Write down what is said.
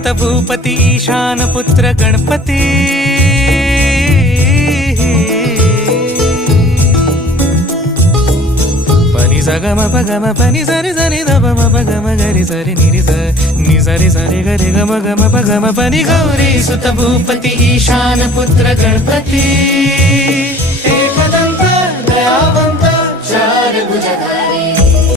सुत भूपती ईशान पुत्र गणपती पनि सगम पगम पनि सरि सरि ध म पगम गरि सरि नि सरि सरि गरि गम गम पगम पनि गौरी सुत भूपती ईशान पुत्र गणपती एकदंत दयावंत चार भुजगा